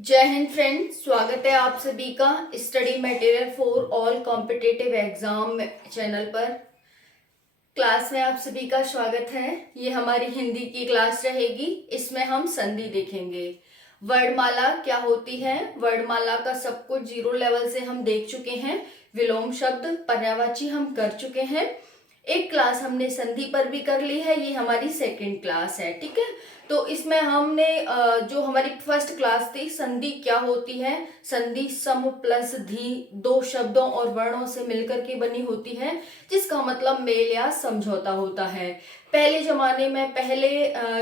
जय हिंद फ्रेंड, स्वागत है आप सभी का study material for all competitive exam channel पर। क्लास में आप सभी का स्वागत है। ये हमारी हिंदी की क्लास रहेगी। इसमें हम संधि देखेंगे। वर्णमाला क्या होती है, वर्णमाला का सब कुछ जीरो लेवल से हम देख चुके हैं। विलोम शब्द, पर्यायवाची हम कर चुके हैं। एक क्लास हमने संधि पर भी कर ली है, ये हमारी सेकंड क्लास है। ठीक है, तो इसमें हमने जो हमारी फर्स्ट क्लास थी, संधि क्या होती है। संधि सम प्लस धी, दो शब्दों और वर्णों से मिलकर के बनी होती है, जिसका मतलब मेल या समझौता होता है। पहले जमाने में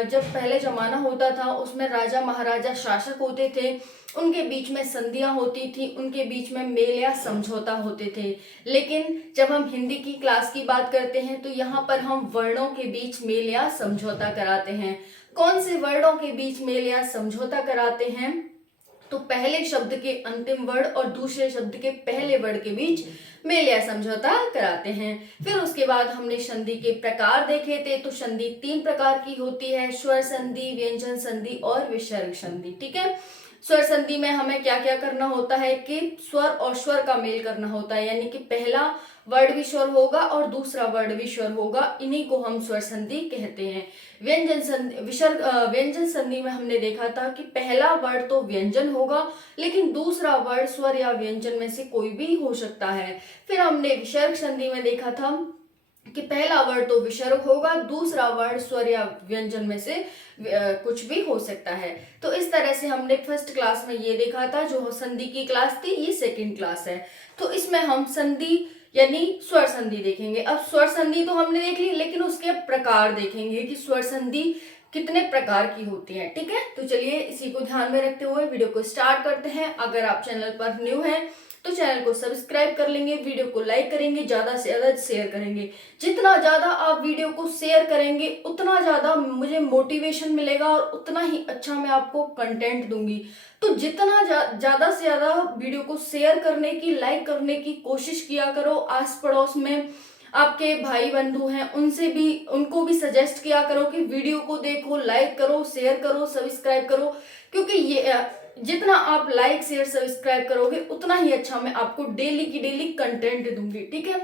जब पहले जमाना होता था, उसमें राजा महाराजा शासक होते थे, उनके बीच में संधियां होती थी, उनके बीच में मेल या समझौता होते थे। लेकिन जब हम हिंदी की क्लास की बात करते हैं तो यहाँ पर हम वर्णों के बीच मेल या समझौता कराते हैं। कौन से वर्णों के बीच मेल या समझौता कराते हैं? तो पहले शब्द के अंतिम वर्ण और दूसरे शब्द के पहले वर्ण के बीच मेल या समझौता कराते हैं। फिर उसके बाद हमने संधि के प्रकार देखे थे। तो संधि तीन प्रकार की होती है: स्वर संधि, व्यंजन संधि और विसर्ग संधि। ठीक है, स्वर संधि में हमें क्या क्या करना होता है कि स्वर और स्वर का मेल करना होता है, यानी कि पहला वर्ड भी स्वर होगा और दूसरा वर्ड भी स्वर होगा, इन्हीं को हम स्वर संधि कहते हैं। व्यंजन संधि में हमने देखा था कि पहला वर्ड तो व्यंजन होगा, लेकिन दूसरा वर्ड स्वर या व्यंजन में से कोई भी हो सकता है। फिर हमने विसर्ग संधि में देखा था कि पहला वर्ड तो विसर्ग होगा, दूसरा वर्ड स्वर या व्यंजन में से कुछ भी हो सकता है। तो इस तरह से हमने फर्स्ट क्लास में ये देखा था। जो संधि की क्लास थी, ये सेकंड क्लास है। तो इसमें हम संधि यानी स्वर संधि देखेंगे। अब स्वर संधि तो हमने देख ली, लेकिन उसके प्रकार देखेंगे कि स्वर संधि कितने प्रकार की होती है। ठीक है, तो चलिए इसी को ध्यान में रखते हुए वीडियो को स्टार्ट करते हैं। अगर आप चैनल पर न्यू हैं तो चैनल को सब्सक्राइब कर लेंगे, वीडियो को लाइक करेंगे, ज्यादा से ज्यादा शेयर करेंगे। जितना ज्यादा आप वीडियो को शेयर करेंगे उतना ज्यादा मुझे मोटिवेशन मिलेगा और उतना ही अच्छा मैं आपको कंटेंट दूंगी। तो जितना ज्यादा से ज्यादा वीडियो को शेयर करने की, लाइक करने की कोशिश किया करो। आस पड़ोस में आपके भाई बंधु हैं, उनको भी सजेस्ट किया करो कि वीडियो को देखो, लाइक करो, शेयर करो, सब्सक्राइब करो। क्योंकि ये जितना आप लाइक शेयर सब्सक्राइब करोगे उतना ही अच्छा मैं आपको डेली की डेली कंटेंट दूंगी। ठीक है,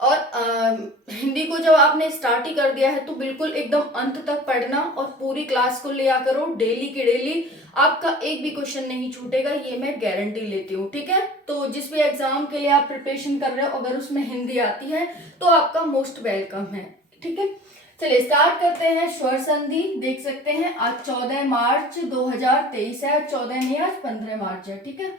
और हिंदी को जब आपने स्टार्ट ही कर दिया है तो बिल्कुल एकदम अंत तक पढ़ना और पूरी क्लास को लिया करो डेली की डेली। आपका एक भी क्वेश्चन नहीं छूटेगा, ये मैं गारंटी लेती हूँ। ठीक है, तो जिस भी एग्जाम के लिए आप प्रिपरेशन कर रहे हो, अगर उसमें हिंदी आती है तो आपका मोस्ट वेलकम है। ठीक है, चलिए स्टार्ट करते हैं। स्वर संधि देख सकते हैं, आज 14 मार्च 2023 है। 14 नहीं, आज 15 मार्च है। ठीक है,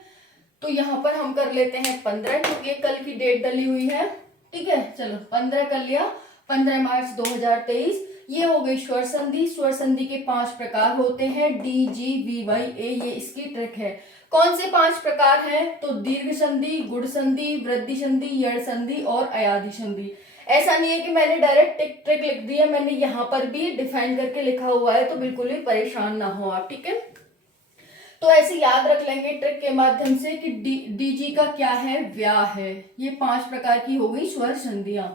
तो यहाँ पर हम कर लेते हैं 15, क्योंकि कल की डेट डली हुई है। ठीक है, चलो 15 कर लिया। 15 मार्च 2023 ये हो गई स्वर संधि। स्वर संधि के 5 प्रकार होते हैं, डी जी वी वाई ए, ये इसकी ट्रिक है। कौन से 5 प्रकार हैं? तो दीर्घ संधि, गुण संधि, वृद्धि संधि, यड़ संधि और अयाधि संधि। ऐसा नहीं है कि मैंने डायरेक्ट ट्रिक लिख दी है, मैंने यहाँ पर भी डिफाइन करके लिखा हुआ है, तो बिल्कुल भी परेशान ना हो आप। ठीक है, तो ऐसे याद रख लेंगे ट्रिक के माध्यम से कि डीजी का क्या है, व्याह है। ये 5 प्रकार की हो गई स्वर संधियां।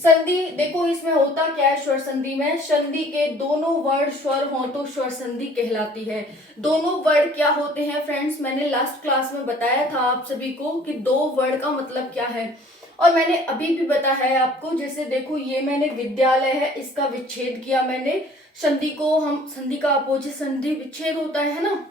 संधि देखो इसमें होता क्या है। स्वर संधि में संधि के दोनों वर्ण स्वर हो तो स्वर संधि कहलाती है। दोनों वर्ण क्या होते हैं फ्रेंड्स? मैंने लास्ट क्लास में बताया था आप सभी को कि दो वर्ण का मतलब क्या है, और मैंने अभी भी बताया है आपको। जैसे देखो, ये मैंने विद्यालय है, इसका विच्छेद किया मैंने। संधि को हम, संधि का अपोजिट संधि विच्छेद होता है ना।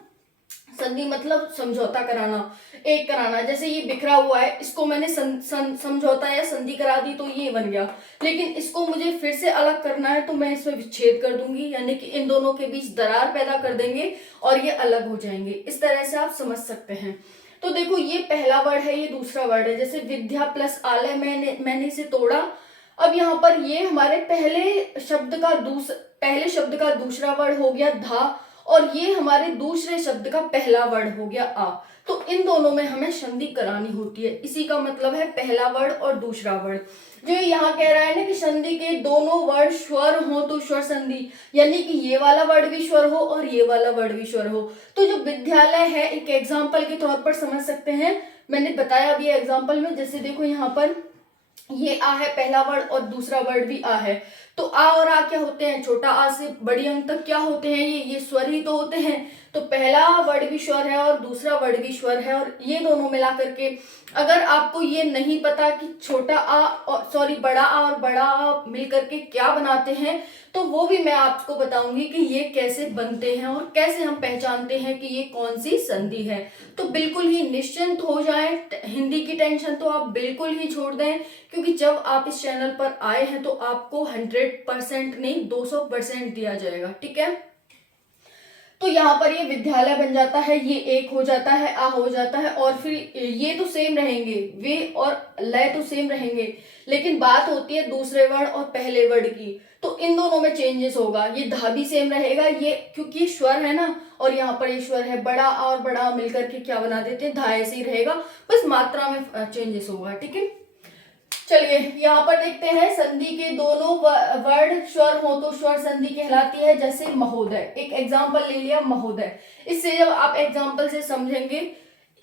संधि मतलब समझौता कराना, एक कराना। जैसे ये बिखरा हुआ है, इसको मैंने समझौता या संधि करा दी तो ये बन गया। लेकिन इसको मुझे फिर से अलग करना है तो मैं इसमें विच्छेद कर दूंगी, यानी कि इन दोनों के बीच दरार पैदा कर देंगे और ये अलग हो जाएंगे। इस तरह से आप समझ सकते हैं। तो देखो, ये पहला वर्ड है, ये दूसरा वर्ड है। जैसे विद्या प्लस आलय, मैंने इसे तोड़ा। अब यहाँ पर ये हमारे पहले शब्द का दूसरा वर्ड हो गया धा, और ये हमारे दूसरे शब्द का पहला वर्ड हो गया आ। तो इन दोनों में हमें संधि करानी होती है। इसी का मतलब है पहला वर्ड और दूसरा वर्ड। जो यहाँ कह रहा है ना कि संधि के दोनों वर्ड स्वर हो तो स्वर संधि, यानी कि ये वाला वर्ड भी स्वर हो और ये वाला वर्ड भी स्वर हो। तो जो विद्यालय है, एक एग्जाम्पल के तौर पर समझ सकते हैं। मैंने बताया अभी एग्जाम्पल में। जैसे देखो, यहाँ पर ये आ है पहला वर्ड और दूसरा वर्ड भी आ है, तो आ और आ क्या होते हैं, छोटा आ से बड़ी अंक तक क्या होते हैं, ये स्वर ही तो होते हैं। तो पहला वर्ड भी स्वर है और दूसरा वर्ड भी स्वर है, और ये दोनों मिला करके अगर आपको ये नहीं पता कि छोटा आ और सॉरी बड़ा आ और बड़ा आ मिल करके क्या बनाते हैं, तो वो भी मैं आपको बताऊंगी कि ये कैसे बनते हैं और कैसे हम पहचानते हैं कि ये कौन सी संधि है। तो बिल्कुल ही निश्चिंत हो जाएं, हिंदी की टेंशन तो आप बिल्कुल ही छोड़ दें, क्योंकि जब आप इस चैनल पर आए हैं तो आपको 100% नहीं 200% दिया जाएगा, ठीक है। तो यहाँ पर ये विद्यालय बन जाता है, ये एक हो जाता है, आ हो जाता है, और फिर ये तो सेम रहेंगे, वे और लय तो सेम रहेंगे, लेकिन बात होती है दूसरे वर्ण और पहले वर्ण की। तो इन दोनों में चेंजेस होगा, ये धा भी सेम रहेगा, ये क्योंकि ये स्वर है ना, और यहाँ पर ये स्वर है, बड़ा आ और बड़ा आ मिलकर के क्या बना देते हैं, धा ऐसे ही रहेगा, बस मात्रा में चेंजेस होगा, ठीक है। चलिए यहाँ पर देखते हैं, संधि के दोनों वर्ड स्वर हो तो स्वर संधि कहलाती है। जैसे महोदय, एक एग्जांपल ले लिया महोदय, इससे जब आप एग्जांपल से समझेंगे,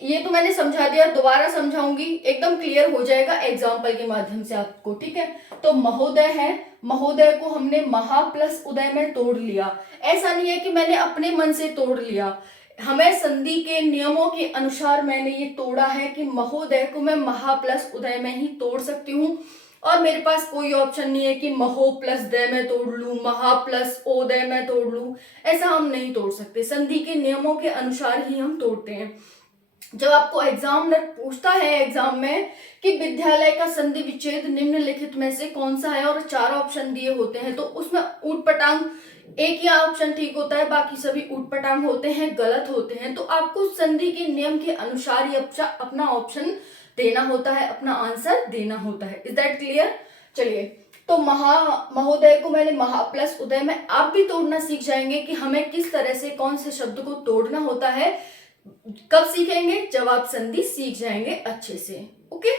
ये तो मैंने समझा दिया, दोबारा समझाऊंगी, एकदम क्लियर हो जाएगा एग्जांपल के माध्यम से आपको, ठीक है। तो महोदय है, महोदय को हमने महा प्लस उदय में तोड़ लिया। ऐसा नहीं है कि मैंने अपने मन से तोड़ लिया, हमें संधि के नियमों के अनुसार मैंने ये तोड़ा है कि महोदय को मैं महा प्लस उदय में ही तोड़ सकती हूँ, और मेरे पास कोई ऑप्शन नहीं है कि महो प्लस दय में तोड़ लूं, महा प्लस ओदय में तोड़ लूं, ऐसा हम नहीं तोड़ सकते। संधि के नियमों के अनुसार ही हम तोड़ते हैं। जब आपको एग्जामिनर पूछता है एग्जाम में कि विद्यालय का संधि विच्छेद निम्नलिखित में से कौन सा है, और 4 ऑप्शन दिए होते हैं, तो उसमें ऊटपटांग एक ही ऑप्शन ठीक होता है, बाकी सभी ऊटपटांग होते हैं, गलत होते हैं। तो आपको संधि के नियम के अनुसार ही अपना ऑप्शन देना होता है, अपना आंसर देना होता है। Is that clear? चलिए, तो महोदय को मैंने महा प्लस उदय में, आप भी तोड़ना सीख जाएंगे कि हमें किस तरह से कौन से शब्द को तोड़ना होता है। कब सीखेंगे? जब आप संधि सीख जाएंगे अच्छे से, ओके।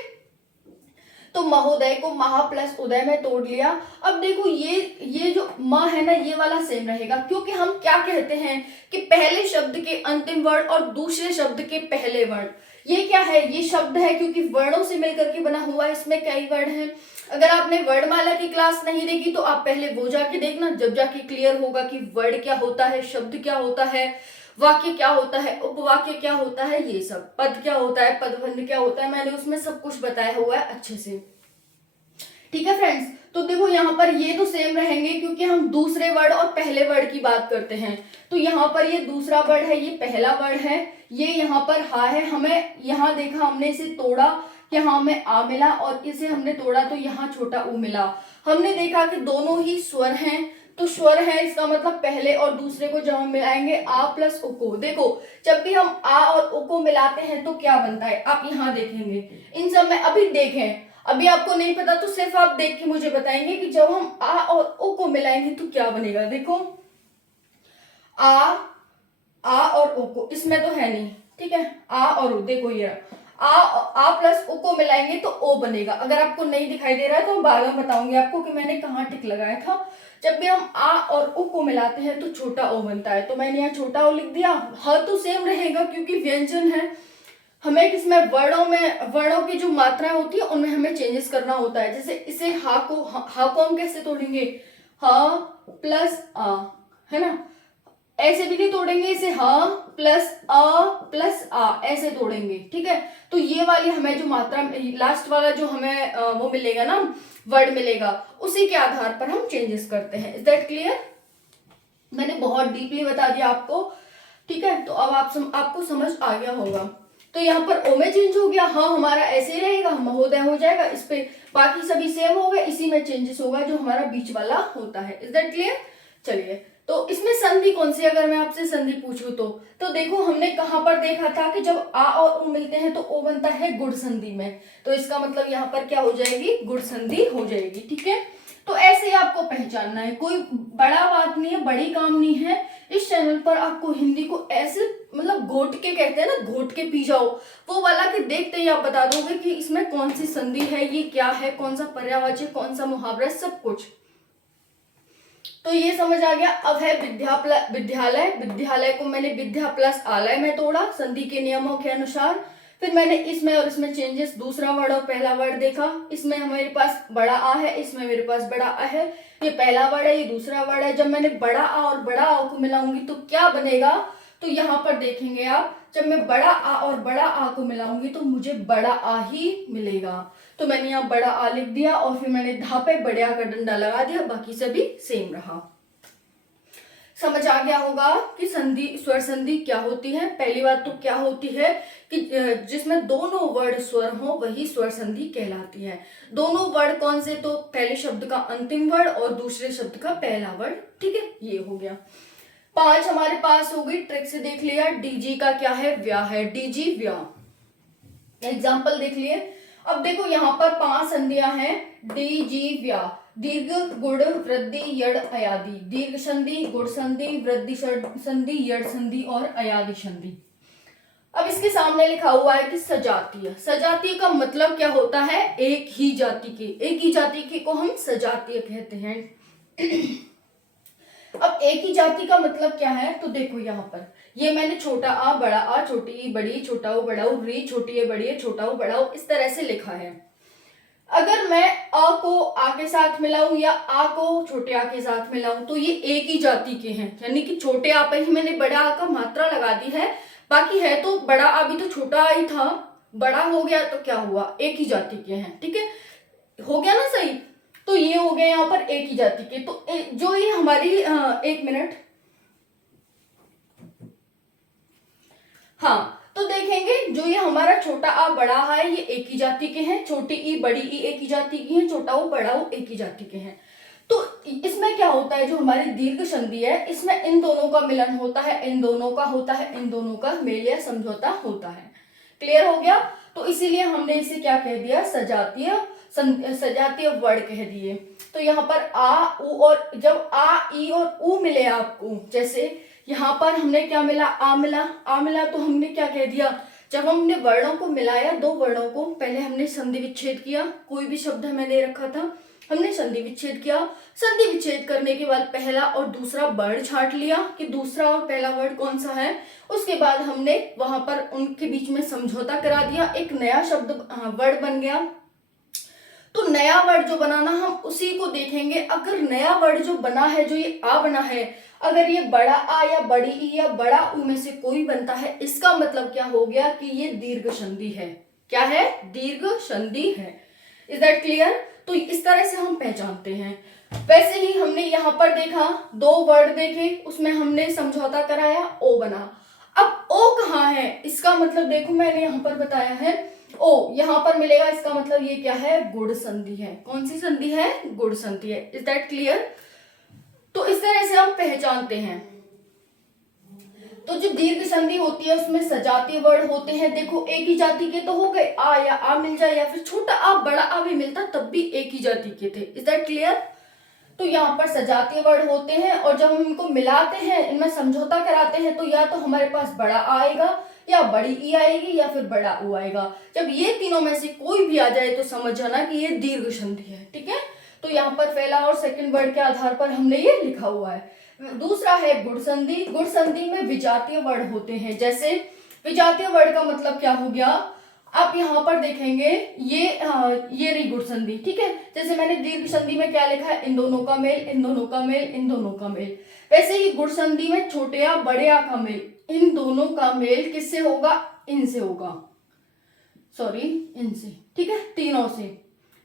तो महोदय को महा प्लस उदय में तोड़ लिया। अब देखो ये जो म है ना, ये वाला सेम रहेगा, क्योंकि हम क्या कहते हैं कि पहले शब्द के अंतिम वर्ण और दूसरे शब्द के पहले वर्ण, ये क्या है, ये शब्द है क्योंकि वर्णों से मिलकर के बना हुआ है, इसमें कई वर्ण हैं। अगर आपने वर्णमाला की क्लास नहीं देखी तो आप पहले वो जाके देखना, जब जाके क्लियर होगा कि वर्ड क्या होता है, शब्द क्या होता है, वाक्य क्या होता है, उपवाक्य क्या होता है, ये सब पद क्या होता है, पदबंध क्या होता है, मैंने उसमें सब कुछ बताया हुआ है अच्छे से, ठीक है फ्रेंड्स। तो देखो यहाँ पर ये तो सेम रहेंगे क्योंकि हम दूसरे वर्ड और पहले वर्ड की बात करते हैं। तो यहाँ पर ये दूसरा वर्ड है, ये पहला वर्ड है, ये यहाँ पर हा है, हमें यहाँ देखा हमने इसे तोड़ा कि हाँ हमें आ मिला, और इसे हमने तोड़ा तो यहाँ छोटा ऊ मिला। हमने देखा कि दोनों ही स्वर हैं, तो स्वर है इसका मतलब पहले और दूसरे को जब हम मिलाएंगे आ प्लस ओ को, देखो जब भी हम आ और ओ को मिलाते हैं तो क्या बनता है, आप यहाँ देखेंगे, इन सब में अभी देखें, अभी आपको नहीं पता तो सिर्फ आप देख के मुझे बताएंगे कि जब हम आ और ओ को मिलाएंगे तो क्या बनेगा। देखो आ और ओ को, इसमें तो है नहीं, ठीक है, आ और ओ, देखो ये आ प्लस ओ को मिलाएंगे तो ओ बनेगा। अगर आपको नहीं दिखाई दे रहा है तो मैं बाद में बताऊंगी आपको कि मैंने कहाँ टिक लगाया था। जब भी हम आ और ओ को मिलाते हैं तो छोटा ओ बनता है, तो मैंने यहाँ छोटा ओ लिख दिया। ह तो सेम रहेगा क्योंकि व्यंजन है, हमें किसमें वर्णों की जो मात्राएं होती है उनमें हमें चेंजेस करना होता है। जैसे इसे हा को हम कैसे तोड़ेंगे, ह प्लस आ, है ना, ऐसे भी नहीं तोड़ेंगे, इसे ह प्लस आ ऐसे तोड़ेंगे, ठीक है। तो ये वाली हमें जो मात्रा, लास्ट वाला जो हमें वो मिलेगा ना, वर्ड मिलेगा, उसी के आधार पर हम चेंजेस करते हैं। Is that clear? मैंने बहुत डीपली बता दिया आपको, ठीक है। तो अब आपको समझ आ गया होगा। तो यहाँ पर ओ में चेंज हो गया, हाँ हमारा ऐसे ही रहेगा, महोदय हो जाएगा, इस पे बाकी सभी सेम हो गए, इसी में चेंजेस होगा जो हमारा बीच वाला होता है। Is that clear? चलिए, तो इसमें संधि कौन सी, अगर मैं आपसे संधि पूछूं तो देखो हमने कहां पर देखा था कि जब आ और उ मिलते हैं तो ओ बनता है गुण संधि में, तो इसका मतलब यहाँ पर क्या हो जाएगी, गुण संधि हो जाएगी, ठीक है। तो ऐसे ही आपको पहचानना है, कोई बड़ा बात नहीं है, बड़ी काम नहीं है। इस चैनल पर आपको हिंदी को ऐसे मतलब घोट के, कहते हैं ना घोट के पी जाओ, वो वाला कि देखते ही आप बता दोगे कि इसमें कौन सी संधि है, ये क्या है, कौन सा पर्यायवाची, कौन सा मुहावरा, सब कुछ। तो ये समझ आ गया। अब है विद्यालय, विद्यालय को मैंने विद्या प्लस आलय में तोड़ा संधि के नियमों के अनुसार। फिर मैंने इसमें और इसमें चेंजेस, दूसरा वर्ड और पहला वर्ड देखा। इसमें हमारे पास बड़ा आ है, इसमें मेरे पास बड़ा आ है। ये पहला वर्ड है, ये दूसरा वर्ड है। जब मैंने बड़ा आ और बड़ा आ को मिलाऊंगी तो क्या बनेगा, तो यहाँ पर देखेंगे आप, जब मैं बड़ा आ और बड़ा आ को मिलाऊंगी तो मुझे बड़ा आ ही मिलेगा। तो मैंने यहाँ बड़ा आ लिख दिया और फिर मैंने धा पे बड़े आ का डंडा लगा दिया, बाकी सभी सेम रहा। समझ आ गया होगा कि संधि, स्वर संधि क्या होती है। पहली बात तो क्या होती है कि जिसमें दोनों वर्ड स्वर हो वही स्वर संधि कहलाती है। दोनों वर्ड कौन से, तो पहले शब्द का अंतिम वर्ड और दूसरे शब्द का पहला वर्ड। ठीक है, ये हो गया। 5 हमारे पास हो गई, ट्रिक से देख लिया। डीजी का क्या है, व्या है, डीजी व्या। एग्जाम्पल देख लिए। अब देखो यहाँ पर 5 संधियां हैं। डीजी व्या, दीर्घ गुड़ वृद्धि यड़ अयादि, दीर्घ संधि, गुड़ संधि, वृद्धि संधि, यड़ संधि और अयादि संधि। अब इसके सामने लिखा हुआ है कि सजातीय। सजातीय का मतलब क्या होता है, एक ही जाति के, एक ही जाति के को हम सजातीय कहते हैं। अब एक ही जाति का मतलब क्या है, तो देखो यहाँ पर ये मैंने छोटा आ बड़ा आ, छोटी ई बड़ी, छोटा ऊ बड़ा ऊ, री छोटी ए बड़ी है, छोटा ऊ बड़ा ऊ, इस तरह से लिखा है। अगर मैं अ को आ के साथ मिलाऊं या आ को छोटे आ के साथ मिलाऊं तो ये एक ही जाति के हैं, यानी कि छोटे आ पे ही मैंने बड़ा आ का मात्रा लगा दी है। बाकी है तो बड़ा आ भी तो छोटा आ ही था, बड़ा हो गया तो क्या हुआ, एक ही जाति के हैं। ठीक है, हो गया ना सही। तो ये हो गए यहाँ पर एक ही जाति के। तो जो ये हमारी एक मिनट, हाँ, तो देखेंगे जो ये हमारा छोटा आ बड़ा आ है ये एक ही जाति के हैं, छोटी ई बड़ी ई एक ही जाति की है, छोटा ऊ बड़ा ऊ एक ही जाति के हैं। तो इसमें क्या होता है, जो हमारी दीर्घ संधि है इसमें इन दोनों का मिलन होता है, इन दोनों का होता है, इन दोनों का मेल या समझौता होता है। क्लियर हो गया। तो इसीलिए हमने इसे क्या कह दिया, सजातीय, सजातीय वर्ड कह दिए। तो यहाँ पर आ उ, और जब आ ई और ऊ मिले आपको, जैसे यहाँ पर हमने क्या मिला, आ मिला, आ मिला तो हमने क्या कह दिया, जब हमने वर्णों को मिलाया, दो वर्णों को, पहले हमने संधि विच्छेद किया। कोई भी शब्द हमें दे रखा था, हमने संधि विच्छेद किया। संधि विच्छेद करने के बाद पहला और दूसरा वर्ड छांट लिया कि दूसरा और पहला वर्ड कौन सा है। उसके बाद हमने वहां पर उनके बीच में समझौता करा दिया, एक नया शब्द वर्ड बन गया। तो नया वर्ड जो बनाना हम उसी को देखेंगे। अगर नया वर्ड जो बना है, जो ये आ बना है, अगर ये बड़ा आ या बड़ी ई या बड़ा ऊ में से कोई बनता है, इसका मतलब क्या हो गया कि ये दीर्घ संधि है। क्या है, दीर्घ संधि है। Is that clear. तो इस तरह से हम पहचानते हैं। वैसे ही हमने यहाँ पर देखा, दो वर्ड देखे, उसमें हमने समझौता कराया, ओ बना। अब ओ कहाँ है, इसका मतलब देखो मैंने यहाँ पर बताया है, ओ यहाँ पर मिलेगा, इसका मतलब ये क्या है, गुड़ संधि है। कौन सी संधि है, गुड़ संधि है। Is that clear. तो इस तरह से हम पहचानते हैं। तो जो दीर्घ संधि होती है उसमें सजातीय वर्ड होते हैं। देखो एक ही जाति के तो हो गए, आ या आ मिल जाए या फिर छोटा आ बड़ा आ भी मिलता तब भी एक ही जाति के थे। Is that clear. तो यहाँ पर सजातीय वर्ड होते हैं और जब हम इनको मिलाते हैं, इनमें समझौता कराते हैं, तो या तो हमारे पास बड़ा आएगा या बड़ी ई आएगी या फिर बड़ा ऊ आएगा। जब ये तीनों में से कोई भी आ जाए तो समझ जाना कि ये दीर्घ संधि है। ठीक है। तो यहाँ पर पहला और सेकंड वर्ड के आधार पर हमने ये लिखा हुआ है। दूसरा है गुड़ संधि। गुड़ संधि में विजातीय वर्ड होते हैं। जैसे विजातीय वर्ड का मतलब क्या हो गया, आप यहाँ पर देखेंगे ये रही गुड़ संधि। ठीक है। जैसे मैंने दीर्घ संधि में क्या लिखा है, इन दोनों का मेल, इन दोनों का मेल, इन दोनों का मेल। वैसे ही गुड़ संधि में छोटे आ बड़े आ का मेल, इन दोनों का मेल किससे होगा, इनसे होगा, सॉरी इनसे। ठीक है, तीनों से।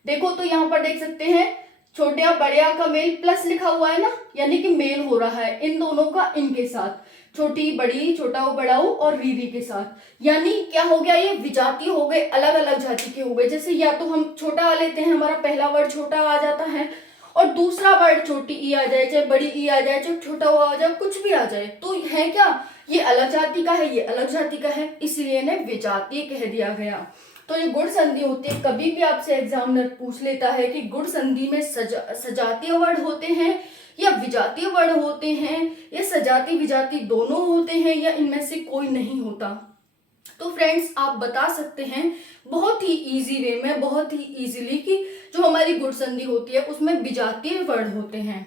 देखो तो यहाँ पर देख सकते हैं छोटे आ बड़े आ का मेल प्लस लिखा हुआ है ना, यानी कि मेल हो रहा है इन दोनों का इनके साथ, छोटी बड़ी, छोटा ऊ बड़ा ऊ और रीरी के साथ। यानी क्या हो गया, ये विजातीय हो गए, अलग अलग जाति के हो गए। जैसे या तो हम छोटा आ लेते हैं, हमारा पहला वर्ड छोटा आ जाता है और दूसरा वर्ड छोटी ई आ जाए, चाहे बड़ी ई आ जाए, चाहे छोटा ऊ आ जाए, कुछ भी आ जाए, तो है क्या, ये अलग जाति का है, ये अलग जाति का है, इसलिए इन्हें विजातीय कह दिया गया। तो ये गुड़ संधि होती है। कभी भी आपसे एग्जामिनर पूछ लेता है कि गुड़ संधि में सजातीय वर्ड होते हैं या विजातीय वर्ड होते हैं, या सजाती विजाती दोनों होते हैं, या इनमें से कोई नहीं होता, तो फ्रेंड्स आप बता सकते हैं बहुत ही इजी वे में, बहुत ही इजीली, कि जो हमारी गुड़ संधि होती है उसमें विजातीय वर्ड होते हैं।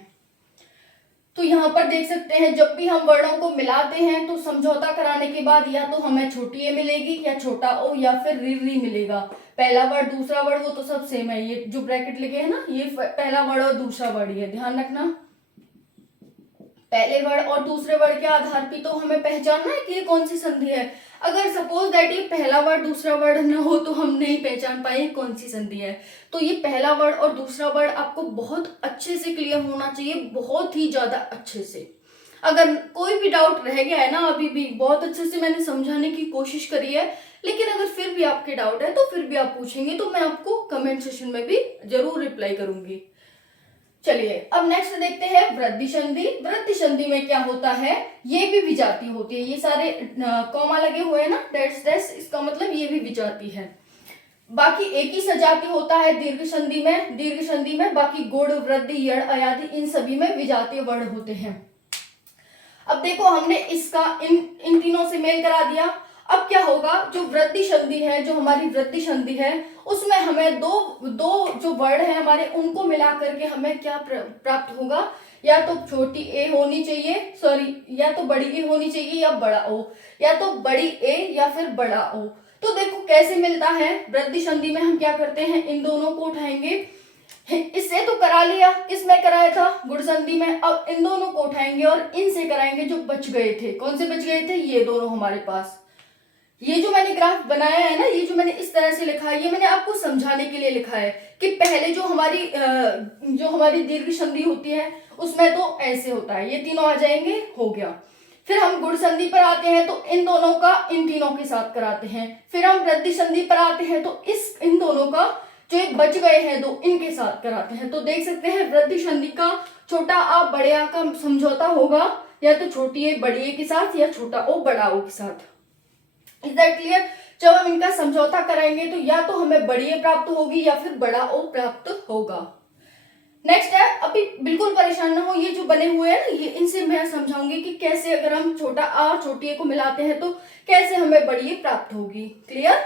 तो यहाँ पर देख सकते हैं जब भी हम वर्णों को मिलाते हैं तो समझौता कराने के बाद या तो हमें छोटी ए मिलेगी या छोटा ओ या फिर री मिलेगा। पहला वर्ड दूसरा वर्ड वो तो सब सेम है, ये जो ब्रैकेट लिखे हैं ना ये पहला वर्ड और दूसरा वर्ड, ये ध्यान रखना। पहले वर्ड और दूसरे वर्ड के आधार पर तो हमें पहचानना है कि ये कौन सी संधि है। अगर सपोज दैट ये पहला वर्ड दूसरा वर्ड न हो तो हम नहीं पहचान पाए कौन सी संधि है। तो ये पहला वर्ड और दूसरा वर्ड आपको बहुत अच्छे से क्लियर होना चाहिए, बहुत ही ज्यादा अच्छे से। अगर कोई भी डाउट रह गया है ना, अभी भी बहुत अच्छे से मैंने समझाने की कोशिश करी है, लेकिन अगर फिर भी आपके डाउट है तो फिर भी आप पूछेंगे तो मैं आपको कमेंट सेशन में भी जरूर रिप्लाई करूंगी। चलिए अब नेक्स्ट देखते हैं वृद्धि संधि। वृद्धि संधि में क्या होता है, ये भी विजातीय होती है। ये सारे कॉमा लगे हुए हैं ना, डैश डैश, इसका मतलब ये भी विजातीय है। बाकी एक ही सजातीय होता है दीर्घ संधि में। दीर्घ संधि में बाकी गुण, वृद्धि, यण, अयादि इन सभी में विजातीय वर्ण होते हैं। अब देखो हमने इसका इन तीनों से मेल करा दिया। अब क्या होगा, जो वृद्धि संधि है, जो हमारी वृद्धि संधि है उसमें हमें दो जो वर्ड है हमारे उनको मिला करके हमें क्या प्राप्त होगा, या तो छोटी ए होनी चाहिए, सॉरी या तो बड़ी ए होनी चाहिए या बड़ा ओ, या तो बड़ी ए या फिर बड़ा ओ। तो देखो कैसे मिलता है, वृद्धि संधि में हम क्या करते हैं, इन दोनों को उठाएंगे। इससे तो करा लिया, किसमें कराया था, गुण संधि में। अब इन दोनों को उठाएंगे और इनसे कराएंगे जो बच गए थे। कौन से बच गए थे, ये दोनों हमारे पास। ये जो मैंने ग्राफ बनाया है ना, ये जो मैंने इस तरह से लिखा है, ये मैंने आपको समझाने के लिए लिखा है कि पहले जो हमारी दीर्घ संधि होती है उसमें तो ऐसे होता है, ये तीनों आ जाएंगे, हो गया। फिर हम गुण संधि पर आते हैं तो इन दोनों का इन तीनों के साथ कराते हैं। फिर हम वृद्धि संधि पर आते हैं तो इन दोनों का जो एक बच गए हैं दो, इनके साथ कराते हैं। तो देख सकते हैं वृद्धि संधि का छोटा आ बड़े आ का समझौता होगा, या तो छोटी ए बड़ी ए के साथ या छोटा ओ बड़ा ओ के साथ। Is that clear. जब हम इनका समझौता कराएंगे तो या तो हमें बड़ी ए प्राप्त होगी या फिर बड़ा ओ प्राप्त होगा। नेक्स्ट है, अभी बिल्कुल परेशान ना हो, ये जो बने हुए हैं ये इनसे मैं समझाऊंगी कि कैसे अगर हम छोटा आ और छोटी ए को मिलाते हैं तो कैसे हमें बड़ी ए प्राप्त होगी। क्लियर।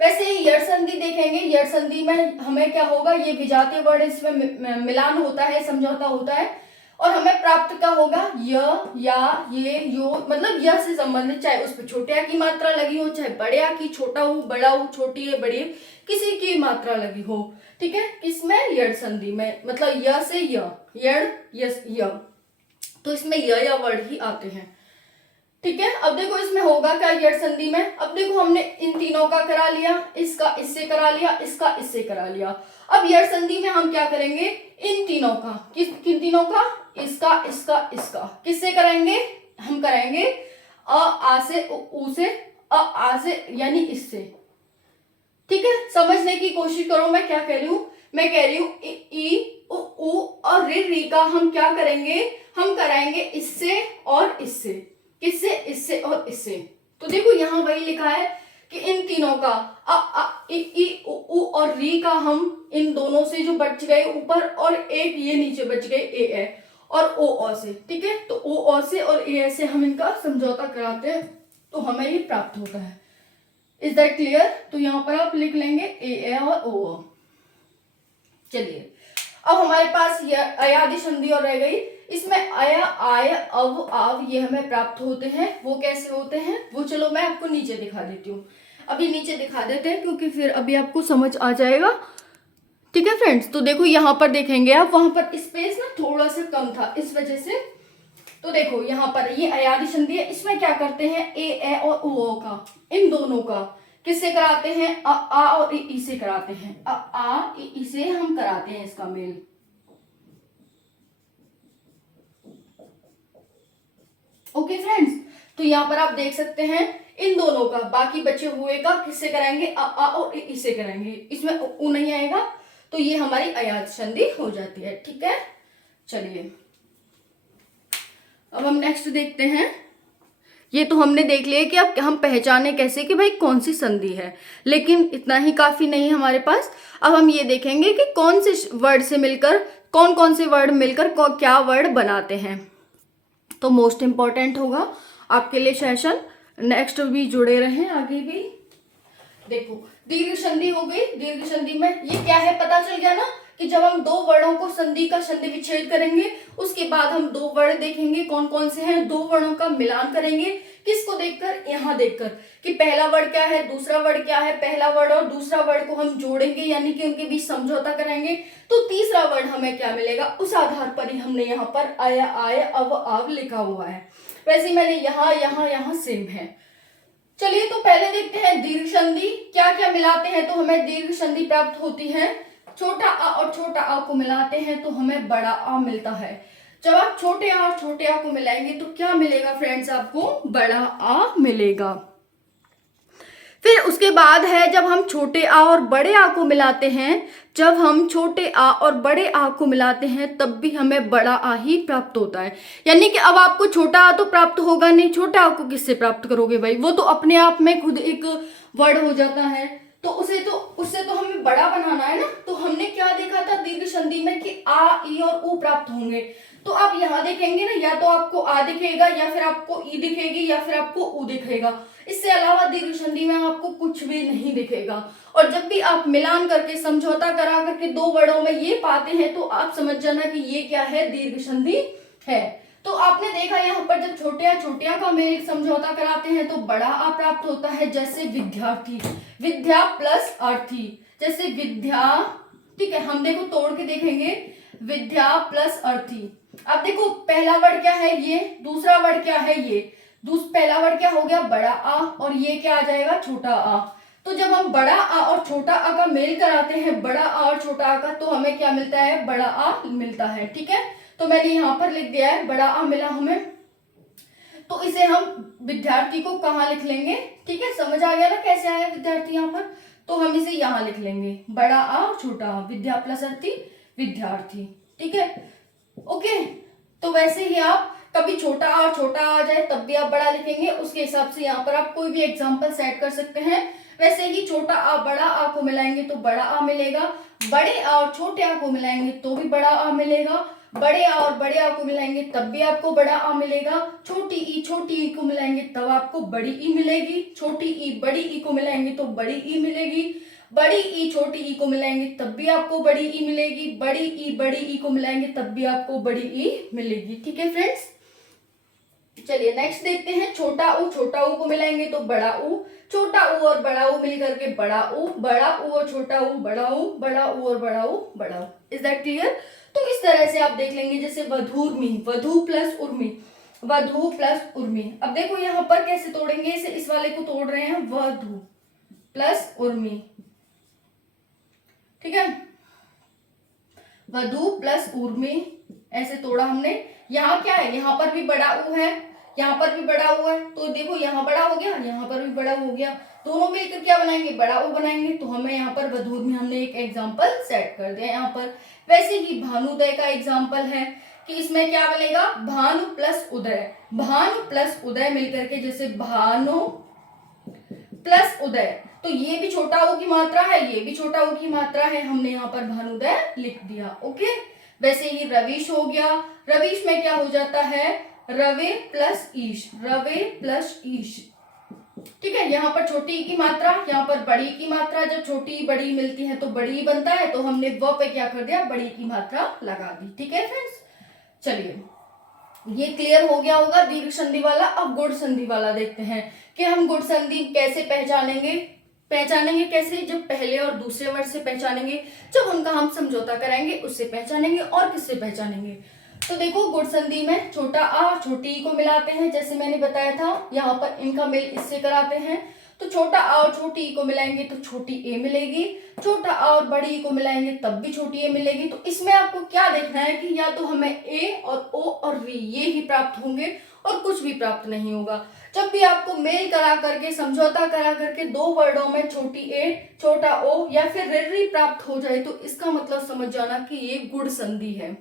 वैसे यड़ संधि देखेंगे, यड़ संधि में हमें क्या होगा, ये विजातीय वर्ण इसमें मिलान होता है, समझौता होता है, और हमें प्राप्त क्या होगा, य, या, ये, यो, मतलब य से संबंधित, चाहे उस पर छोटे आ की मात्रा लगी हो, चाहे बड़े आ की, छोटा हो बड़ा हो, छोटी है बड़ी है, किसी की मात्रा लगी हो। ठीक है, किसमें, यड़ संधि में, मतलब य से य, यड़ यस य, तो इसमें य या वर्ड ही आते हैं। ठीक है। अब देखो इसमें होगा क्या यड़ संधि में, अब देखो हमने इन तीनों का करा लिया, इसका इससे करा लिया, इसका इससे करा लिया। अब यड़ संधि में हम क्या करेंगे, इन तीनों का, किन तीनों का, इसका इसका इसका, किससे कराएंगे, हम कराएंगे आ से, उ से, आ से, यानी इससे। ठीक है, समझने की कोशिश करो मैं क्या कह रही हूं। मैं कह रही हूं ई उ और री का हम क्या करेंगे, हम कराएंगे इससे और इससे। किससे, इससे और इससे। तो देखो यहां वही लिखा है कि इन तीनों का ई उ और री का हम इन दोनों से जो बच गए ऊपर, और एक ये नीचे बच गए ए और ओ से। ठीक है, तो ओ से और ए से हम इनका समझौता कराते हैं तो हमें ये प्राप्त होता है। Is that clear. तो यहाँ पर आप लिख लेंगे ए और ओ। चलिए अब हमारे पास ये अयादि संधि और रह गई। इसमें अय, आय, अव, आव ये हमें प्राप्त होते हैं। वो कैसे होते हैं, वो चलो मैं आपको नीचे दिखा देती हूँ। अभी नीचे दिखा देते हैं क्योंकि फिर अभी आपको समझ आ जाएगा। ठीक है फ्रेंड्स, तो देखो यहाँ पर देखेंगे आप, वहां पर स्पेस ना थोड़ा सा कम था इस वजह से। तो देखो यहाँ पर ये अयादि संधि है, इसमें क्या करते हैं, ए और ओ का, इन दोनों का किससे कराते हैं, आ और ई से कराते हैं। आ ई से हम कराते हैं इसका मेल। ओके फ्रेंड्स, तो यहाँ पर आप देख सकते हैं इन दोनों का, बाकी बचे हुए का किससे कराएंगे, आ और ई से कराएंगे। इसमें उ नहीं आएगा, तो ये हमारी अयादि संधि हो जाती है। ठीक है, चलिए अब हम नेक्स्ट देखते हैं। ये तो हमने देख लिया कि अब हम पहचाने कैसे कि भाई कौन सी संधि है, लेकिन इतना ही काफी नहीं हमारे पास। अब हम ये देखेंगे कि कौन से वर्ड से मिलकर, कौन कौन से वर्ड मिलकर क्या वर्ड बनाते हैं। तो मोस्ट इंपॉर्टेंट होगा आपके लिए सेशन, नेक्स्ट भी जुड़े रहें आगे भी। देखो दीर्घ संधि हो गई, दीर्घ संधि में ये क्या है पता चल गया ना, कि जब हम दो वर्णों को संधि का संधि विच्छेद करेंगे उसके बाद हम दो वर्ण देखेंगे कौन कौन से हैं, दो वर्णों का मिलान करेंगे। किसको देखकर, यहाँ देखकर कि पहला वर्ड क्या है, दूसरा वर्ड क्या है, पहला वर्ड और दूसरा वर्ड को हम जोड़ेंगे यानी कि उनके बीच समझौता कराएंगे तो तीसरा वर्ड हमें क्या मिलेगा, उस आधार पर ही हमने यहाँ पर आय आय अव आव लिखा हुआ है। वैसे मैंने यहाँ यहाँ यहाँ सेम है। चलिए तो पहले देखते हैं दीर्घ संधि क्या क्या मिलाते हैं तो हमें दीर्घ संधि प्राप्त होती है। छोटा आ और छोटा आ को मिलाते हैं तो हमें बड़ा आ मिलता है। जब आप छोटे आ और छोटे आ को मिलाएंगे तो क्या मिलेगा फ्रेंड्स, आपको बड़ा आ मिलेगा। फिर उसके बाद है जब हम छोटे आ और बड़े आ को मिलाते हैं, जब हम छोटे आ और बड़े आ को मिलाते हैं तब भी हमें बड़ा आ ही प्राप्त होता है। यानी कि अब आपको छोटा आ तो प्राप्त होगा नहीं, छोटा आ को किससे प्राप्त करोगे भाई, वो तो अपने आप में खुद एक वर्ड हो जाता है तो उससे तो हमें बड़ा बनाना है ना। तो हमने क्या देखा था दीर्घ संधि में कि आ ई और ऊ प्राप्त होंगे। तो आप यहाँ देखेंगे ना, या तो आपको आ दिखेगा या फिर आपको ई दिखेगी या फिर आपको ऊ दिखेगा, इससे अलावा दीर्घ संधि में आपको कुछ भी नहीं दिखेगा। और जब भी आप मिलान करके समझौता करा करके दो वर्णों में ये पाते हैं तो आप समझ जाना कि ये क्या है, दीर्घ संधि है। तो आपने देखा यहाँ पर जब छोटिया का मेल समझौता कराते हैं तो बड़ा आ प्राप्त होता है। जैसे विद्यार्थी, विद्या प्लस अर्थी, जैसे विद्या, ठीक है, हम देखो तोड़ के देखेंगे, विद्या प्लस अर्थी। अब देखो पहला वर्ड क्या है ये, दूसरा वर्ड क्या है ये, पहला वर्ड क्या हो गया बड़ा आ और ये क्या आ जाएगा छोटा आ। तो जब हम बड़ा आ और छोटा आ का मेल कराते हैं, बड़ा आ और छोटा आ का, तो हमें क्या मिलता है, बड़ा आ मिलता है। ठीक है, तो मैंने यहाँ पर लिख दिया है बड़ा आ मिला हमें। तो इसे हम विद्यार्थी को कहाँ लिख लेंगे, ठीक है, समझ आ गया ना कैसे आया विद्यार्थी यहाँ पर। तो हम इसे यहाँ लिख लेंगे बड़ा आ और छोटा आ, विद्या प्लस अर्थी विद्यार्थी। ठीक है, ओके। तो वैसे ही आप कभी छोटा आ और छोटा आ जाए तब भी आप बड़ा लिखेंगे, उसके हिसाब से यहाँ पर आप कोई भी एग्जाम्पल सेट कर सकते हैं। वैसे ही छोटा आ बड़ा आ को मिलाएंगे तो बड़ा आ मिलेगा, बड़े आ और छोटे आ को मिलाएंगे तो भी बड़ा आ मिलेगा, बड़े आ और बड़े आ को मिलाएंगे तब भी आपको बड़ा आ मिलेगा, छोटी ई को मिलाएंगे तब आपको बड़ी ई मिलेगी, छोटी ई बड़ी ई को मिलाएंगे तो बड़ी ई मिलेगी, बड़ी ई छोटी ई को मिलाएंगे तब भी आपको बड़ी ई मिलेगी, बड़ी ई बड़ी ई को मिलाएंगे तब भी आपको बड़ी ई मिलेगी। ठीक है फ्रेंड्स, चलिए नेक्स्ट देखते हैं छोटा ऊ को मिलाएंगे तो बड़ा ऊ, छोटा ऊ और बड़ा ऊ मिल करके बड़ा ऊ और छोटा ऊ, बड़ा ऊ और बड़ा ऊ, बड़ा ऊ। Is that clear? तो इस तरह से आप देख लेंगे, जैसे वधूर्मी, वधु प्लस उर्मी, वधु प्लस उर्मी। अब देखो यहाँ पर कैसे तोड़ेंगे इसे, इस वाले को तोड़ रहे हैं वधु प्लस उर्मी, ठीक है, वधु प्लस उर्मी ऐसे तोड़ा हमने। यहाँ क्या है, यहाँ पर भी बड़ा ऊ है, यहाँ पर भी बड़ा ऊ है, तो देखो यहाँ बड़ा हो गया, यहाँ पर भी बड़ा हो गया, दोनों मिलकर क्या बनाएंगे, बड़ा ऊ बनाएंगे। तो हमें यहाँ पर वधूर में हमने एक एग्जाम्पल सेट कर दिया यहाँ पर। वैसे ही भानुदय का एग्जाम्पल है कि इसमें क्या बनेगा, भानु प्लस उदय, भानु प्लस उदय मिलकर के जैसे भानु प्लस उदय, तो ये भी छोटा ऊ की मात्रा है, ये भी छोटा ऊ की मात्रा है, हमने यहाँ पर भानुदय लिख दिया। ओके, वैसे ही रवीश हो गया, रवीश में क्या हो जाता है, रवे प्लस ईश, रवे प्लस ईश। ठीक है, यहाँ पर छोटी की मात्रा, यहाँ पर बड़ी की मात्रा, जब छोटी बड़ी मिलती है तो बड़ी बनता है, तो हमने व पे क्या कर दिया, बड़ी की मात्रा लगा दी। ठीक है फ्रेंड्स, चलिए ये क्लियर हो गया होगा दीर्घ संधि वाला। अब गुण संधि वाला देखते हैं कि हम गुण संधि कैसे पहचानेंगे कैसे, जब पहले और दूसरे वर्ड से पहचानेंगे, जब उनका हम समझौता कराएंगे उससे पहचानेंगे, और किससे पहचानेंगे। तो देखो गुण संधि में छोटा आ और छोटी ई को मिलाते हैं, जैसे मैंने बताया था, यहाँ पर इनका मेल इससे कराते हैं। तो छोटा आ और छोटी ई को मिलाएंगे तो छोटी ए मिलेगी, छोटा आ और बड़ी ई को मिलाएंगे तब भी छोटी ए मिलेगी। तो इसमें आपको क्या देखना है कि या तो हमें ए और ओ और री ये ही प्राप्त होंगे और कुछ भी प्राप्त नहीं होगा। जब भी आपको मेल करा करके समझौता करा करके दो वर्डों में छोटी ए छोटा ओ या फिर री प्राप्त हो जाए तो इसका मतलब समझ जाना कि ये गुण संधि है।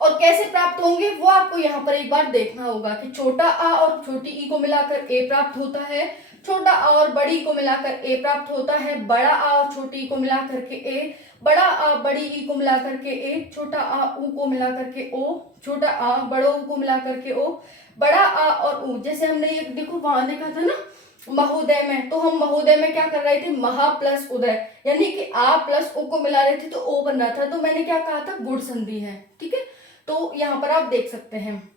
और कैसे प्राप्त होंगे वो आपको यहाँ पर एक बार देखना होगा कि छोटा आ और छोटी ई को मिलाकर ए प्राप्त होता है, छोटा आ और बड़ी को मिलाकर ए प्राप्त होता है, बड़ा आ और छोटी ई को मिलाकर के ए, बड़ा आ बड़ी ई को मिलाकर के ए, छोटा आ ऊ को मिलाकर के ओ, छोटा आ बड़ो ऊ को मिलाकर के ओ, बड़ा आ और ऊ। जैसे हमने ये देखो वहां देखा था ना महोदय में, तो हम महोदय में क्या कर रहे थे, महा प्लस उदय, यानी कि आ प्लस ओ को मिला रहे थे तो ओ बन रहा था, तो मैंने क्या कहा था, गुण संधि है। ठीक है, तो यहाँ पर आप देख सकते हैं,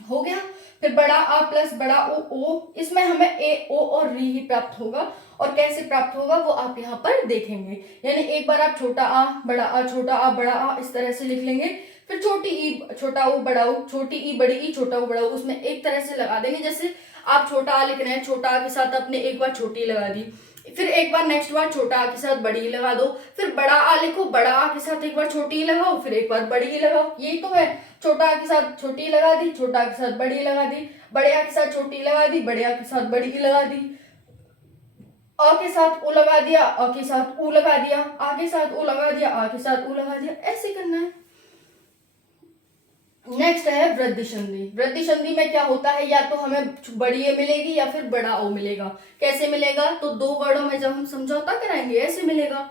हो गया। फिर बड़ा आ प्लस बड़ा ओ, इसमें हमें ए ओ और री ही प्राप्त होगा, और कैसे प्राप्त होगा वो आप यहाँ पर देखेंगे। यानी एक बार आप छोटा आ बड़ा आ छोटा आ बड़ा आ इस तरह से लिख लेंगे, फिर छोटी ई छोटा ऊ बड़ा ऊ, छोटी ई बड़ी ई छोटा ऊ बड़ा ऊ, उसमें एक तरह से लगा देंगे। जैसे आप छोटा आ लिख रहे हैं, छोटा आ के साथ आपने एक बार छोटी लगा दी, फिर एक बार नेक्स्ट बार छोटा आ के साथ बड़ी लगा दो, फिर बड़ा आ लिखो, बड़ा आ के साथ एक बार छोटी लगाओ, फिर एक बार बड़ी लगाओ। यही तो है, छोटा आ के साथ छोटी लगा दी, छोटा आ के साथ बड़ी लगा दी, बड़े आ के साथ छोटी लगा दी, बड़े आ के साथ बड़ी लगा दी, अ के साथ उ लगा दिया, अ के साथ उ लगा दिया, आ के साथ उ लगा दिया, आ के साथ उ लगा दिया, ऐसे करना है। नेक्स्ट है वृद्धि संधि। वृद्धि संधि में क्या होता है, या तो हमें बड़ी ए मिलेगी या फिर बड़ा ओ मिलेगा। कैसे मिलेगा, तो दो वर्डों में जब हम समझौता कराएंगे ऐसे मिलेगा।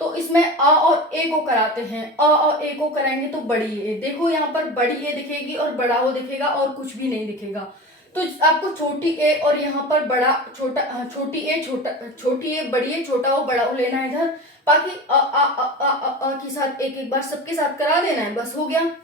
तो इसमें अ और ए को कराते हैं, अ और ए को कराएंगे तो बड़ी ए, देखो यहाँ पर बड़ी ए दिखेगी और बड़ा ओ दिखेगा और कुछ भी नहीं दिखेगा। तो आपको छोटी ए और यहाँ पर बड़ा छोटा छोटी ए छोटा छोटी ए बड़ी ए छोटा ओ बड़ा ओ लेना है इधर, बाकी अ के साथ एक एक बार सबके साथ करा देना है, बस हो गया।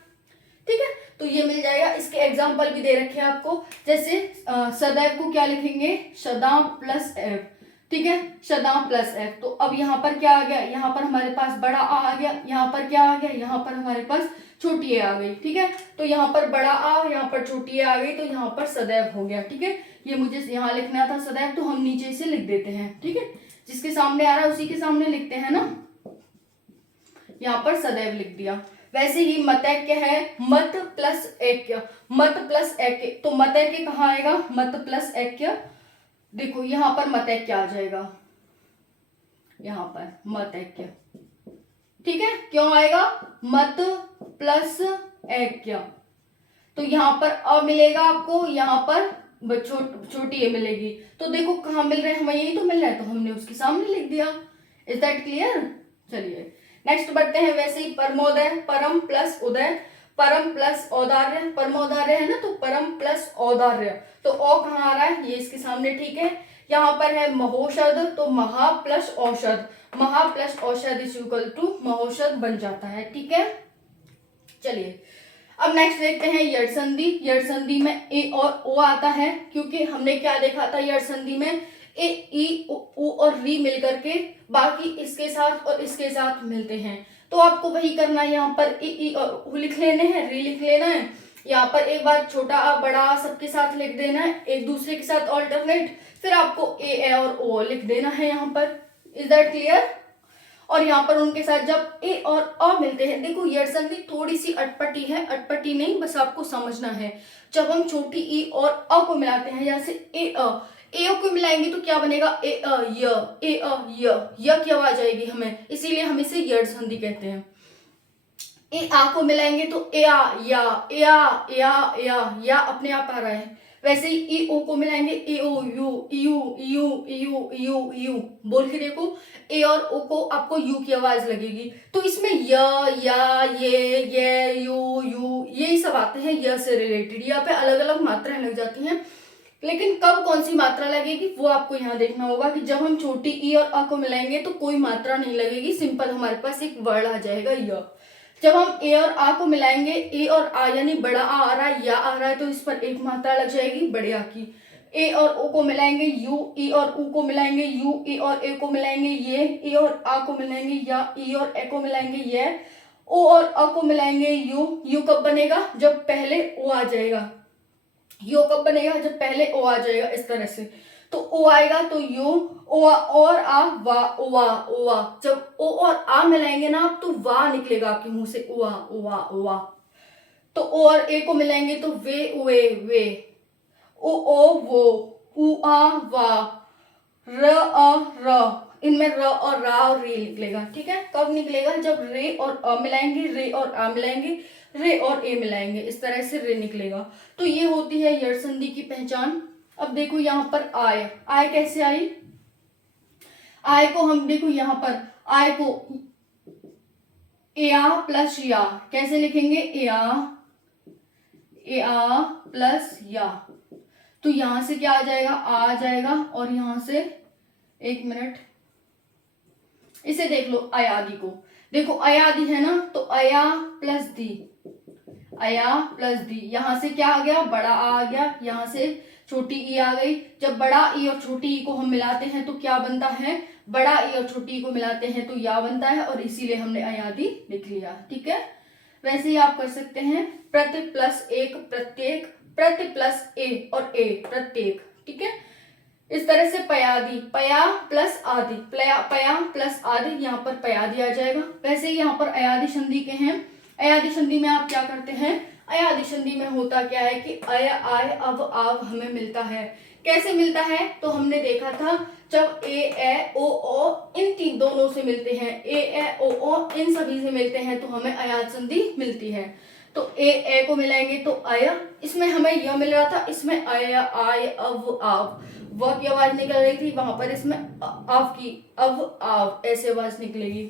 ठीक है, तो ये मिल जाएगा। इसके एग्जाम्पल भी दे रखे हैं आपको, जैसे सदैव को क्या लिखेंगे, शदां प्लस एफ। ठीक है, शदां प्लस एफ। तो अब यहाँ पर क्या आ गया, यहाँ पर हमारे पास बड़ा आ गया, यहाँ पर क्या आ गया, यहाँ पर हमारे पास छोटी ए आ गई। ठीक है, तो यहाँ पर बड़ा आ, यहाँ पर छोटी ए आ गई, तो यहाँ पर सदैव हो गया। ठीक है, ये मुझे यहाँ लिखना था सदैव, तो हम नीचे से लिख देते हैं। ठीक है, जिसके सामने आ रहा है उसी के सामने लिखते हैं ना, यहाँ पर सदैव लिख दिया। वैसे ही मतैक्य है, मत प्लस ऐक्य, मत प्लस ऐक्य, तो मतैक्य कहाँ आएगा, मत प्लस ऐक्य, देखो यहाँ पर मतैक्य आ जाएगा, यहाँ पर मतैक्य। ठीक है, क्यों आएगा, मत प्लस ऐक्य, तो यहाँ पर अ मिलेगा आपको, यहाँ पर छोटी ए मिलेगी, तो देखो कहाँ मिल रहे हैं, हमें यही तो मिल रहा है, तो हमने उसके सामने लिख दिया। Is that clear. चलिए नेक्स्ट बढ़ते हैं। वैसे ही परमोदय, परम प्लस उदय, परम प्लस औदार्य, परमोदार्य है ना, तो परम प्लस औदार्य, तो औ कहाँ आ रहा है, ये इसके सामने। ठीक है, यहाँ पर है महोषध, तो महा प्लस औषध, महा प्लस औषध इज इक्वल टू महोषध बन जाता है। ठीक है, चलिए अब नेक्स्ट देखते हैं यड़ संधि। यड़ संधि में ए और ओ आता है, क्योंकि हमने क्या देखा था यड़ संधि में, ए ई उ और री मिलकर के बाकी इसके साथ और इसके साथ मिलते हैं, तो आपको वही करना है। यहाँ पर ई और उ लिख लेने हैं, री लिख लेना है, यहाँ पर एक बार छोटा आ बड़ा आ सबके साथ लिख देना है, एक दूसरे के साथ ऑल्टरनेट, फिर आपको ए और ओ लिख देना है यहाँ पर। Is that clear. और यहाँ पर उनके साथ जब ए और अ मिलते हैं, देखो यड़ संधि थोड़ी सी अटपटी है, अटपटी नहीं बस आपको समझना है। जब हम छोटी ई और अ को मिलाते हैं, जैसे ए को मिलाएंगे तो क्या बनेगा, ए अ य की आवाज आएगी हमें, इसीलिए हम इसे यड़ संधि कहते हैं। ए आ को मिलाएंगे तो ए आ या अपने आप आ रहा है। वैसे ही ई ओ को मिलाएंगे, A O U U U U U U, बोल के देखो, ए और ओ को आपको यू की आवाज लगेगी, तो इसमें या ये यू यही सब आते हैं य से रिलेटेड। यहाँ पे अलग अलग मात्राएं लग जाती हैं, लेकिन कब कौन सी मात्रा लगेगी वो आपको यहाँ देखना होगा कि जब हम छोटी ई और अ को मिलाएंगे तो कोई मात्रा नहीं लगेगी, सिंपल हमारे पास एक वर्ड आ जाएगा य। जब हम ए और आ को मिलाएंगे, ए और आ यानी बड़ा आ रहा है या आ रहा है, तो इस पर एक मात्रा लग जाएगी बड़े आ की। ए और ओ को मिलाएंगे यू, ई और ऊ को मिलाएंगे यू, ई और ए को मिलाएंगे ये, ए और आ को मिलाएंगे या, ई और ए को मिलाएंगे ये, ओ और अ को मिलाएंगे यू कब बनेगा, जब पहले ओ आ जाएगा। यू कब बनेगा, जब पहले ओ आ जाएगा, इस तरह से। तो ओ आएगा तो यू, ओ और आ वा, ओवा। जब ओ और आ मिलाएंगे ना आप, तो वा निकलेगा आपके मुंह से, ओवा। तो ओ और ए को मिलाएंगे तो वे, ओ वो, उ आ वा, र, इनमें र और रा और रे निकलेगा। ठीक है, कब निकलेगा, जब रे और अ मिलाएंगे, रे और आ मिलाएंगे, रे और ए मिलाएंगे, इस तरह से रे निकलेगा। तो ये होती है यड़ संधि की पहचान। अब देखो यहाँ पर आय कैसे आई, आय को हम देखो यहाँ पर आय को ए आ प्लस या कैसे लिखेंगे, ए आ प्लस या, तो यहाँ से क्या आ जाएगा, आ जाएगा, और यहाँ से 1 मिनट इसे देख लो अयादि को, देखो अयादि है ना, तो अया प्लस दी, अया प्लस दी, यहाँ से क्या आ गया, बड़ा आ गया, यहाँ से छोटी ई आ गई। जब बड़ा ई और छोटी ई को हम मिलाते हैं तो क्या बनता है, बड़ा ई और छोटी ई को मिलाते हैं तो या बनता है, और इसीलिए हमने अयादि लिख लिया। ठीक है, वैसे ही आप कर सकते हैं प्रति प्लस एक प्रत्येक, प्रति प्लस ए और ए प्रत्येक। ठीक है, इस तरह से पयादि, पया प्लस आदि, पया प्लस आदि, यहाँ पर पयादि आ जाएगा। वैसे ही यहाँ पर अयादि संधि के हैं। अयादि संधि में आप क्या करते हैं, अयादि संधि में होता क्या है कि अय आय अव आव हमें मिलता है। कैसे मिलता है, तो हमने देखा था जब ए ओ इन तीन दोनों से मिलते हैं, ए ओ इन सभी से मिलते हैं तो हमें अयाद संधि मिलती है। तो ए को मिलाएंगे तो अय, इसमें हमें यह मिल रहा था, इसमें अय आय अव आव, व की आवाज निकल रही थी, वहां पर इसमें आव की, अव आव ऐसे आवाज निकलेगी।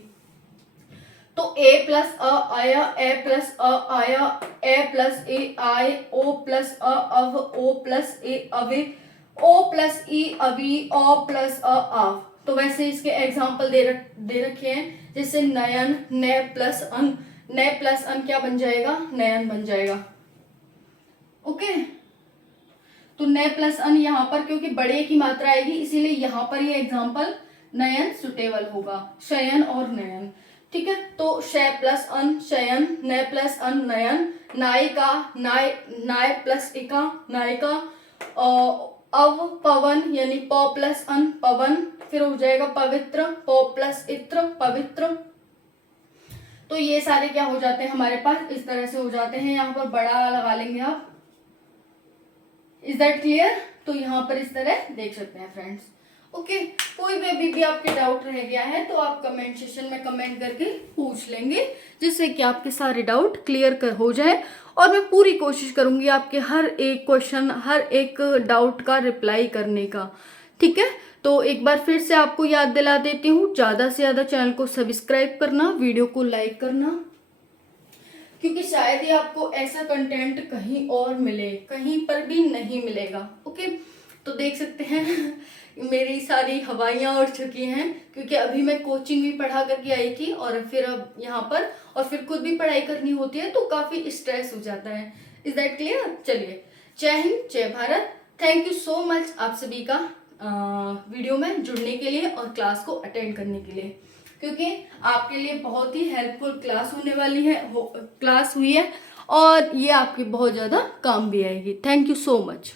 तो ए प्लस अ आया, ए प्लस अ आया, ए प्लस ए आय, ओ प्लस अ अव, ओ प्लस ए अवे, ओ प्लस ई अवी, ओ प्लस अ आव। तो वैसे इसके एग्जाम्पल दे रखे हैं, जैसे नयन, नय प्लस अन, नय प्लस अन क्या बन जाएगा, नयन बन जाएगा। ओके, तो नय प्लस अन यहाँ पर क्योंकि बड़े की मात्रा आएगी इसीलिए यहाँ पर ये एग्जाम्पल नयन सुटेबल होगा, शयन और नयन। ठीक है, तो शय प्लस अन शयन, नय प्लस अन नयन, नायिका, नाय प्लस इका नायिका, अव पवन यानी प प्लस अन पवन, फिर हो जाएगा पवित्र, प प्लस इत्र पवित्र। तो ये सारे क्या हो जाते हैं हमारे पास, इस तरह से हो जाते हैं। यहाँ पर बड़ा लगा लेंगे आप। Is that clear? तो यहाँ पर इस तरह देख सकते हैं फ्रेंड्स। ओके, कोई भी अभी भी आपके डाउट रह गया है तो आप कमेंट सेशन में कमेंट करके पूछ लेंगे, जिससे कि आपके सारे डाउट क्लियर कर हो जाए, और मैं पूरी कोशिश करूंगी आपके हर एक क्वेश्चन, हर एक डाउट का रिप्लाई करने का। ठीक है, तो एक बार फिर से आपको याद दिला देती हूँ, ज़्यादा से ज़्यादा चैनल को सब्सक्राइब करना, वीडियो को लाइक करना, क्योंकि शायद ही आपको ऐसा कंटेंट कहीं और मिले, कहीं पर भी नहीं मिलेगा। ओके, तो देख सकते हैं मेरी सारी हवाइयाँ उड़ चुकी हैं, क्योंकि अभी मैं कोचिंग भी पढ़ा करके आई थी और फिर अब यहाँ पर और फिर खुद भी पढ़ाई करनी होती है, तो काफ़ी स्ट्रेस हो जाता है। Is that clear? चलिए, जय हिंद, जय Bharat. Thank you so much आप सभी का वीडियो में जुड़ने के लिए और क्लास को अटेंड करने के लिए, क्योंकि आपके लिए बहुत ही हेल्पफुल क्लास होने वाली है, क्लास हुई है, और ये आपके बहुत ज़्यादा काम भी आएगी। Thank you so much.